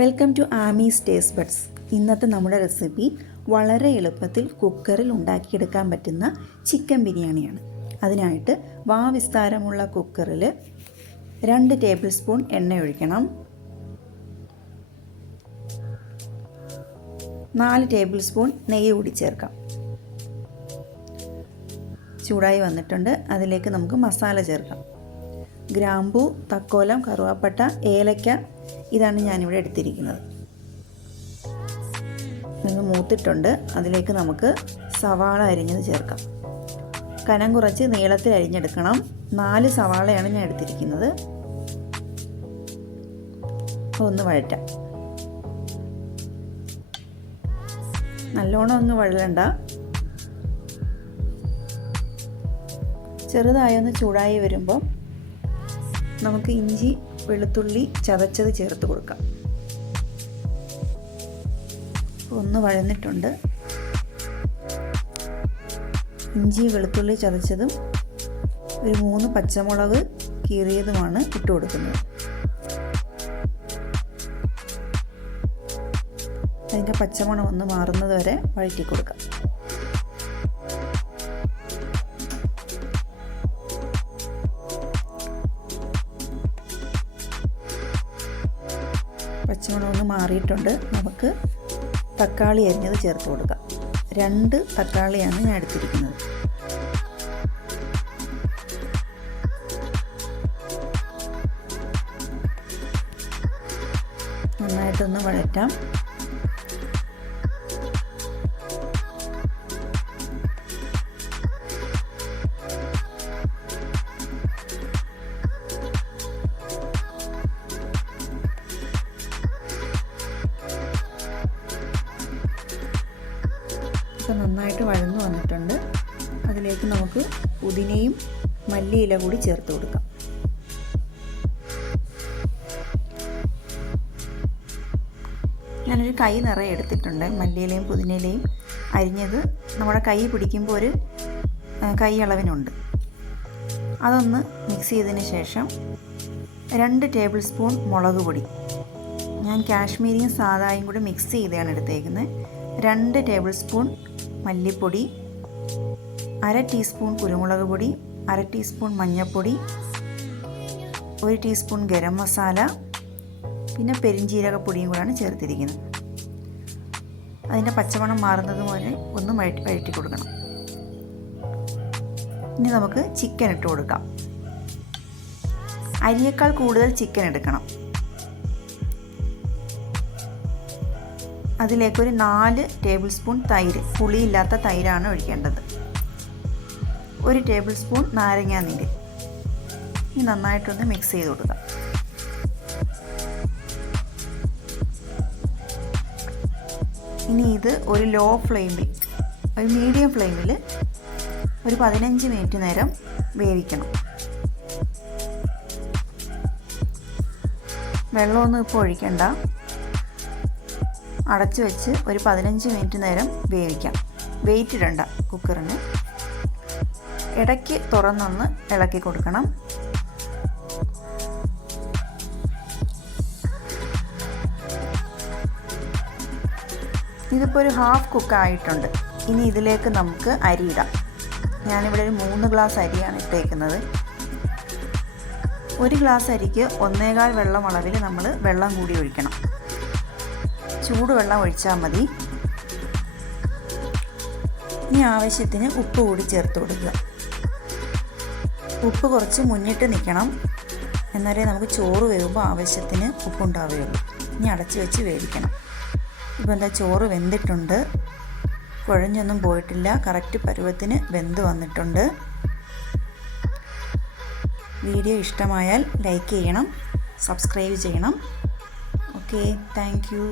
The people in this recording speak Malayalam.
വെൽക്കം ടു ആമീസ് ടേസ്റ്റ് ബഡ്സ്. ഇന്നത്തെ നമ്മുടെ റെസിപ്പി വളരെ എളുപ്പത്തിൽ കുക്കറിൽ ഉണ്ടാക്കിയെടുക്കാൻ പറ്റുന്ന ചിക്കൻ ബിരിയാണിയാണ്. അതിനായിട്ട് വിസ്താരമുള്ള കുക്കറിൽ 2 ടേബിൾ സ്പൂൺ എണ്ണ ഒഴിക്കണം. 4 ടേബിൾ സ്പൂൺ നെയ്യ് കൂടി ചേർക്കാം. ചൂടായി വന്നിട്ടുണ്ട്. അതിലേക്ക് നമുക്ക് മസാല ചേർക്കാം. ഗ്രാമ്പൂ, തക്കോലം, കറുവാപ്പട്ട, ഏലക്ക, ഇതാണ് ഞാനിവിടെ എടുത്തിരിക്കുന്നത്. ഇത് മൂത്തിട്ടുണ്ട്. അതിലേക്ക് നമുക്ക് സവാള അരിഞ്ഞത് ചേർക്കാം. കനം കുറച്ച് നീളത്തിൽ അരിഞ്ഞെടുക്കണം. 4 സവാളയാണ് ഞാൻ എടുത്തിരിക്കുന്നത്. ഒന്ന് വഴറ്റാം. നല്ലോണം ഒന്ന് വഴലണ്ട. ചെറുതായൊന്ന് ചൂടായി വരുമ്പോൾ നമുക്ക് ഇഞ്ചി, വെളുത്തുള്ളി ചതച്ചത് ചേർത്ത് കൊടുക്കാം. ഒന്ന് വഴന്നിട്ടുണ്ട്. ഇഞ്ചി, വെളുത്തുള്ളി ചതച്ചതും ഒരു 3 പച്ചമുളക് കീറിയതുമാണ് ഇട്ട് കൊടുക്കുന്നത്. അതിൻ്റെ പച്ചമണം ഒന്ന് മാറുന്നത് വരെ വഴറ്റി കൊടുക്കാം. പച്ചമുളക് ഒന്ന് മാറിയിട്ടുണ്ട്. നമുക്ക് തക്കാളി അരിഞ്ഞത് ചേർത്ത് കൊടുക്കാം. 2 തക്കാളിയാണ് ഞാൻ എടുത്തിരിക്കുന്നത്. നന്നായിട്ടൊന്ന് വഴറ്റാം. ഇപ്പോൾ നന്നായിട്ട് വഴന്നു വന്നിട്ടുണ്ട്. അതിലേക്ക് നമുക്ക് പുതിനയും മല്ലിയില കൂടി ചേർത്ത് കൊടുക്കാം. ഞാനൊരു കൈ നിറയെ എടുത്തിട്ടുണ്ട്. മല്ലിയിലയും പുതിനയിലയും അരിഞ്ഞത് നമ്മുടെ കൈ പിടിക്കുമ്പോൾ ഒരു കൈ അളവിനുണ്ട്. അതൊന്ന് മിക്സ് ചെയ്തതിന് ശേഷം 2 ടേബിൾ സ്പൂൺ മുളക് പൊടി, ഞാൻ കാശ്മീരിയും സാദായും കൂടി മിക്സ് ചെയ്താണ് എടുത്തേക്കുന്നത്. 2 ടേബിൾ സ്പൂൺ മല്ലിപ്പൊടി, 1/2 ടീസ്പൂൺ കുരുമുളക് പൊടി, 1/2 ടീസ്പൂൺ മഞ്ഞൾപ്പൊടി, 1 ടീസ്പൂൺ ഗരം മസാല, പിന്നെ പെരിഞ്ജീരകപ്പൊടിയും കൂടാണ് ചേർത്തിരിക്കുന്നത്. അതിൻ്റെ പച്ചമണം മാറുന്നത് പോലെ ഒന്ന് വഴറ്റി കൊടുക്കണം. ഇനി നമുക്ക് ചിക്കൻ ഇട്ട് കൊടുക്കാം. അരിയേക്കാൾ കൂടുതൽ ചിക്കൻ എടുക്കണം. അതിലേക്കൊരു 4 ടേബിൾ സ്പൂൺ തൈര്, പുളിയില്ലാത്ത തൈരാണ് ഒഴിക്കേണ്ടത്. 1 ടേബിൾ സ്പൂൺ നാരങ്ങാനീര്. ഇനി നന്നായിട്ടൊന്ന് മിക്സ് ചെയ്ത് കൊടുക്കാം. ഇനി ഇത് ഒരു ലോ ഫ്ലെയിമിൽ, ഒരു മീഡിയം ഫ്ലെയിമിൽ ഒരു 15 മിനിറ്റ് നേരം വേവിക്കണം. വെള്ളമൊന്നും ഇപ്പോൾ ഒഴിക്കണ്ട. അടച്ചു വെച്ച് ഒരു 15 മിനിറ്റ് നേരം വേവിക്കാം. വെയിറ്റ് ഇടണ്ട കുക്കറിന്. ഇടയ്ക്ക് തുറന്നൊന്ന് ഇളക്കി കൊടുക്കണം. ഇതിപ്പോൾ ഒരു ഹാഫ് കുക്കായിട്ടുണ്ട്. ഇനി ഇതിലേക്ക് നമുക്ക് അരി ഇടാം. ഞാനിവിടെ ഒരു 3 ഗ്ലാസ് അരിയാണ് ഇട്ടേക്കുന്നത്. 1 ഗ്ലാസ് അരിക്ക് 1.25 വെള്ളം അളവിൽ നമ്മൾ വെള്ളം കൂടി ഒഴിക്കണം. ചൂടുവെള്ളം ഒഴിച്ചാൽ മതി. ഇനി ആവശ്യത്തിന് ഉപ്പ് കൂടി ചേർത്ത് കൊടുക്കുക. ഉപ്പ് കുറച്ച് മുന്നിട്ട് നിൽക്കണം. എന്നാലേ നമുക്ക് ചോറ് വേവുമ്പോൾ ആവശ്യത്തിന് ഉപ്പുണ്ടാവുകയുള്ളൂ. ഇനി അടച്ച് വെച്ച് വേവിക്കണം. ഇപ്പോൾ എന്താ, ചോറ് വെന്തിട്ടുണ്ട്. കുഴഞ്ഞൊന്നും പോയിട്ടില്ല. കറക്റ്റ് പരുവത്തിന് വെന്ത് വന്നിട്ടുണ്ട്. വീഡിയോ ഇഷ്ടമായാൽ ലൈക്ക് ചെയ്യണം, സബ്സ്ക്രൈബ് ചെയ്യണം. Okay, thank you.